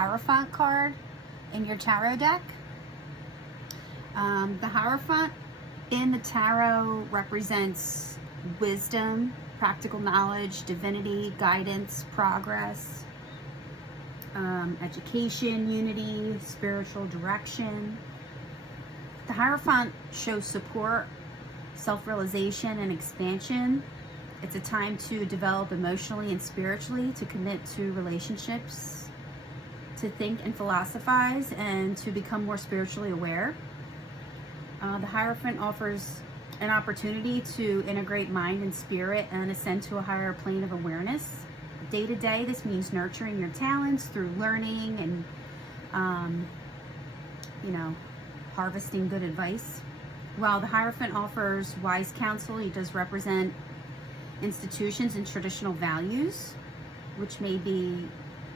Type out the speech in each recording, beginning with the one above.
Hierophant card in your tarot deck. The Hierophant in the tarot represents wisdom, practical knowledge, divinity, guidance, progress, education, unity, spiritual direction. The Hierophant shows support, self-realization, and expansion. It's a time to develop emotionally and spiritually, to commit to relationships, to think and philosophize, and to become more spiritually aware. The Hierophant offers an opportunity to integrate mind and spirit and ascend to a higher plane of awareness. Day to day, this means nurturing your talents through learning and, harvesting good advice. While the Hierophant offers wise counsel, he does represent institutions and traditional values, which may be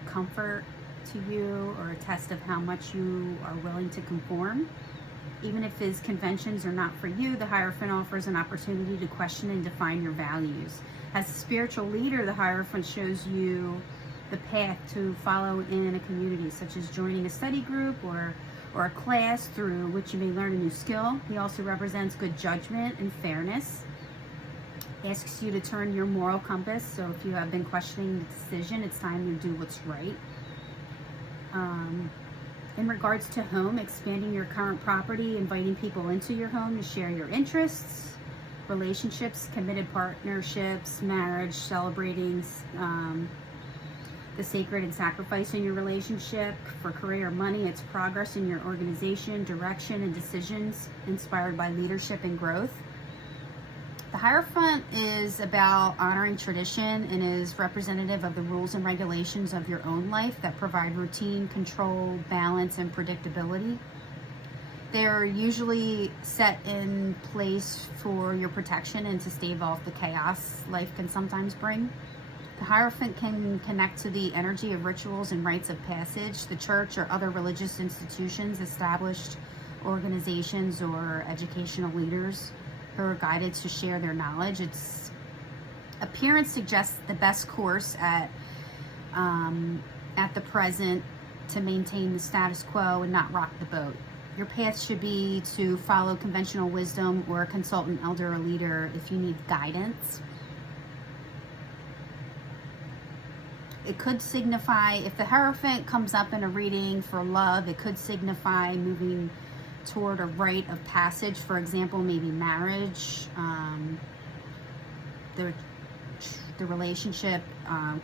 comfort to you or a test of how much you are willing to conform. Even if his conventions are not for you, the Hierophant offers an opportunity to question and define your values. As a spiritual leader, the Hierophant shows you the path to follow in a community, such as joining a study group or a class through which you may learn a new skill. He also represents good judgment and fairness. Asks you to turn your moral compass, so if you have been questioning the decision, it's time to do what's right. In regards to home, expanding your current property, inviting people into your home to share your interests, relationships, committed partnerships, marriage, celebrating the sacred and sacrifice in your relationship. For career or money, it's progress in your organization, direction, and decisions inspired by leadership and growth. The Hierophant is about honoring tradition and is representative of the rules and regulations of your own life that provide routine, control, balance, and predictability. They're usually set in place for your protection and to stave off the chaos life can sometimes bring. The Hierophant can connect to the energy of rituals and rites of passage, the church or other religious institutions, established organizations, or educational leaders who are guided to share their knowledge. Its appearance suggests the best course at the present to maintain the status quo and not rock the boat. Your path should be to follow conventional wisdom or consult an elder or leader if you need guidance. It could signify, if the Hierophant comes up in a reading for love, it could signify moving toward a rite of passage. For example, maybe marriage. The relationship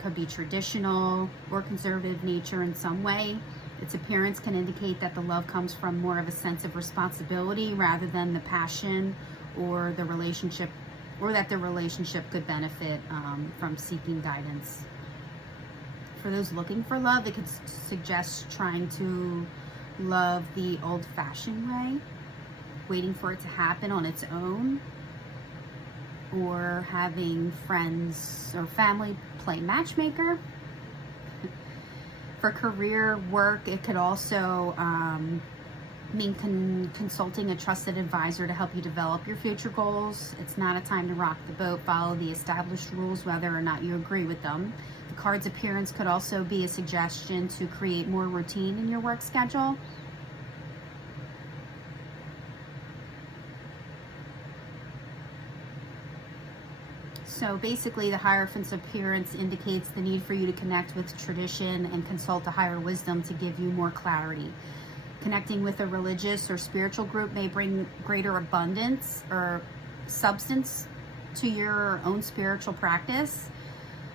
could be traditional or conservative nature in some way. Its appearance can indicate that the love comes from more of a sense of responsibility rather than the passion or the relationship, or that the relationship could benefit from seeking guidance. For those looking for love, it could suggest trying to love the old-fashioned way, waiting for it to happen on its own, or having friends or family play matchmaker. For career work, it could also mean consulting a trusted advisor to help you develop your future goals. It's not a time to rock the boat. Follow the established rules whether or not you agree with them. The card's appearance could also be a suggestion to create more routine in your work schedule. So basically, the Hierophant's appearance indicates the need for you to connect with tradition and consult a higher wisdom to give you more clarity. Connecting with a religious or spiritual group may bring greater abundance or substance to your own spiritual practice.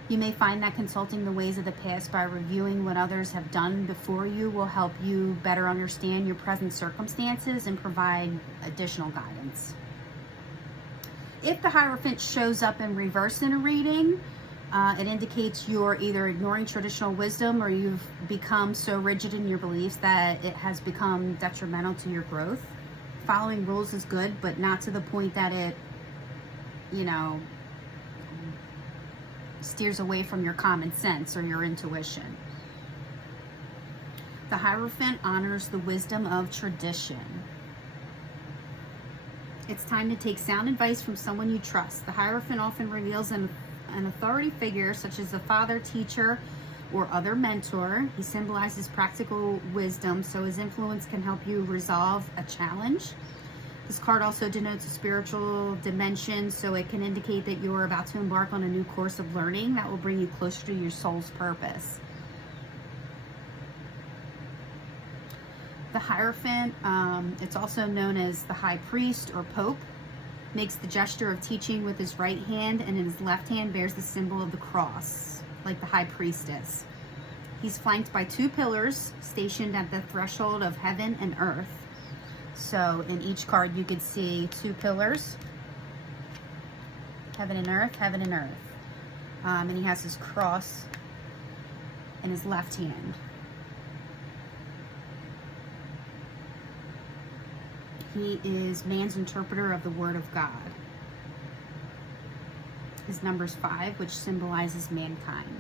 You may find that consulting the ways of the past by reviewing what others have done before you will help you better understand your present circumstances and provide additional guidance. If the Hierophant shows up in reverse in a reading, it indicates you're either ignoring traditional wisdom or you've become so rigid in your beliefs that it has become detrimental to your growth. Following rules is good, but not to the point that it, steers away from your common sense or your intuition. The Hierophant honors the wisdom of tradition. It's time to take sound advice from someone you trust. The Hierophant often reveals an authority figure, such as a father, teacher, or other mentor. He symbolizes practical wisdom, so his influence can help you resolve a challenge. This card also denotes a spiritual dimension, so it can indicate that you're about to embark on a new course of learning that will bring you closer to your soul's purpose. The Hierophant, it's also known as the High Priest or Pope, makes the gesture of teaching with his right hand, and in his left hand bears the symbol of the cross, like the High Priestess. He's flanked by 2 pillars stationed at the threshold of heaven and earth. So in each card you could see 2 pillars, heaven and earth, heaven and earth. And he has his cross in his left hand. He is man's interpreter of the Word of God. His number's 5, which symbolizes mankind.